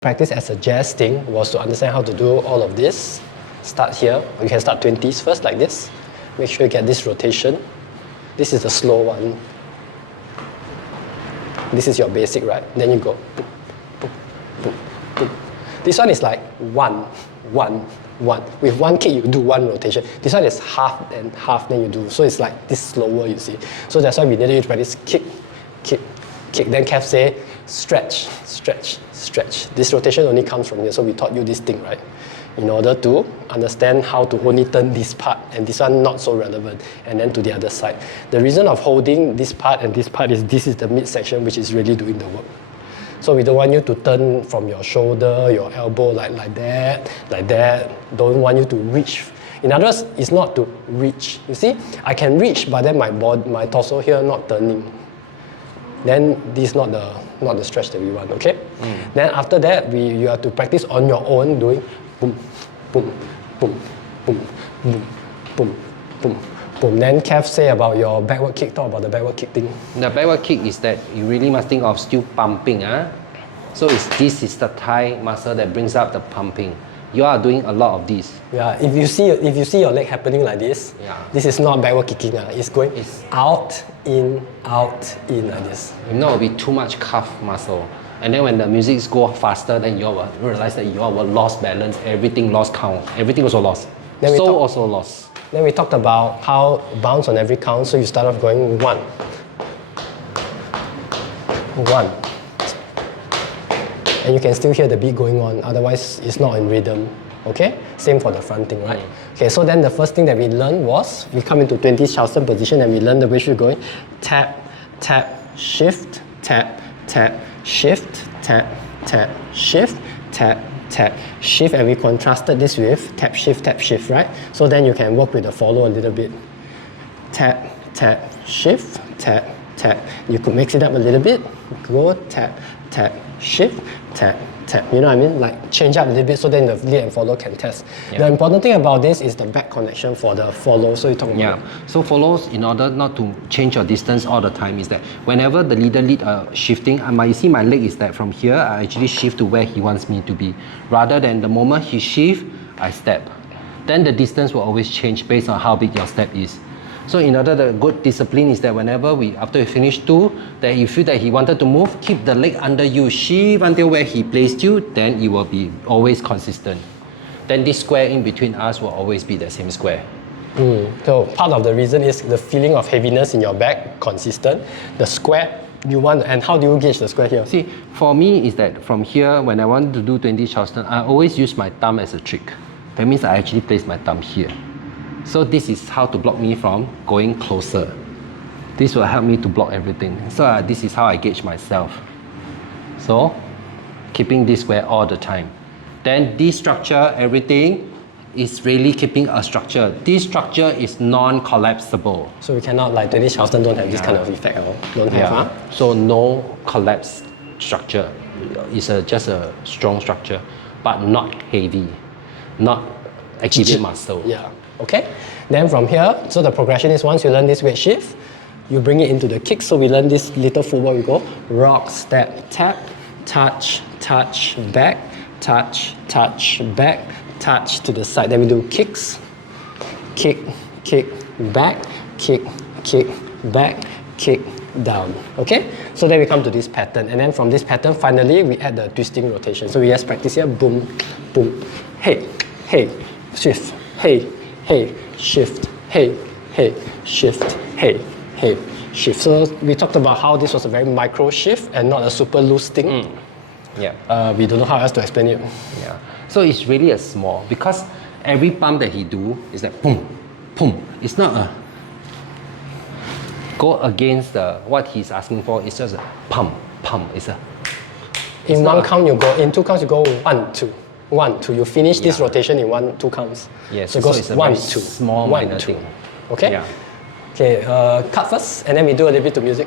practice as a jazz thing was to understand how to do all of this. Start here. You can start 20s first, like this. Make sure you get this rotation. This is the slow one. This is your basic, right? Then you go. Boop, boop, boop, boop. This one is like 1, 1, 1. With one kick, you do one rotation. This one is half and half, then you do. So it's like this slower, you see. So that's why we needed you to practice kick, kick, kick. Then Kev say, stretch, stretch, stretch. This rotation only comes from here, so we taught you this thing, right? In order to understand how to only turn this part, and this one not so relevant, and then to the other side. The reason of holding this part and this part is this is the midsection which is really doing the work. So we don't want you to turn from your shoulder, your elbow like that, like that. Don't want you to reach. In other words, it's not to reach. You see, I can reach, but then my torso here not turning. Then this is not the stretch that we want, okay? Then after that, you have to practice on your own doing boom, boom, boom, boom, boom, boom, boom, boom. Then Kev say about your backward kick, talk about the backward kick thing. The backward kick is that you really must think of still pumping. So this is the thigh muscle that brings up the pumping. You are doing a lot of this. Yeah, if you see your leg happening like this, this is not backward kicking. It's going out, in, like this. If not, it will be too much calf muscle. And then when the music go faster, then you will realize that you will lost balance, everything lost count, everything also lost. Also lost. Then we talked about how bounce on every count, so you start off going 1. 1. And you can still hear the beat going on, otherwise it's not in rhythm, okay? Same for the front thing, right? Okay, so then the first thing that we learned was, we come into 20s Charleston position and we learn the way we're going, tap, tap, shift, tap, tap, shift, tap, tap, shift, tap, tap, shift, and we contrasted this with tap, shift, right? So then you can work with the follow a little bit. Tap, tap, shift, tap, tap. You could mix it up a little bit. Go tap, tap, shift, tap, tap. You know what I mean? Like change up a little bit so then the lead and follow can test. The important thing about this is the back connection for the follow. So you talk about So follows, in order not to change your distance all the time, is that whenever the leader shifting, you see my leg is that from here, I actually shift to where he wants me to be. Rather than the moment he shift, I step. Then the distance will always change based on how big your step is. So in order, the good discipline is that whenever after we finish 2, that you feel that he wanted to move, keep the leg under you, shift until where he placed you, then it will be always consistent. Then this square in between us will always be the same square. So part of the reason is the feeling of heaviness in your back, consistent. The square you want, and how do you gauge the square here? See, for me is that from here, when I want to do 20 Charleston, I always use my thumb as a trick. That means I actually place my thumb here. So this is how to block me from going closer. This will help me to block everything. So this is how I gauge myself. So keeping this square all the time. Then this structure, everything is really keeping a structure. This structure is non-collapsible. So we cannot, like 20 Charleston don't have this kind of effect at all. Don't have, So no collapse structure. It's just a strong structure, but not heavy, not activate muscle. Okay, then from here, so the progression is once you learn this weight shift, you bring it into the kick. So we learn this little football, we go rock, step, tap, touch, touch, back, touch, touch, back, touch to the side. Then we do kicks, kick, kick, back, kick, kick, back, kick, down. Okay, so then we come to this pattern, and then from this pattern, finally we add the twisting rotation. So we just practice here, boom, boom, hey, hey, shift, hey, hey, shift, hey, hey, shift, hey, hey, shift. So we talked about how this was a very micro shift and not a super loose thing. We don't know how else to explain it. So it's really a small, because every pump that he do is like boom, boom. It's not a go against what he's asking for. It's just a pump, pump. In one count you go, in 2 counts you go 1, 2. 1, 2. You finish this rotation in 2 counts. Yes, so it goes it's a 1, 2. Small 1, minor 2. thing. Okay? Okay, cut first, and then we do a little bit to music.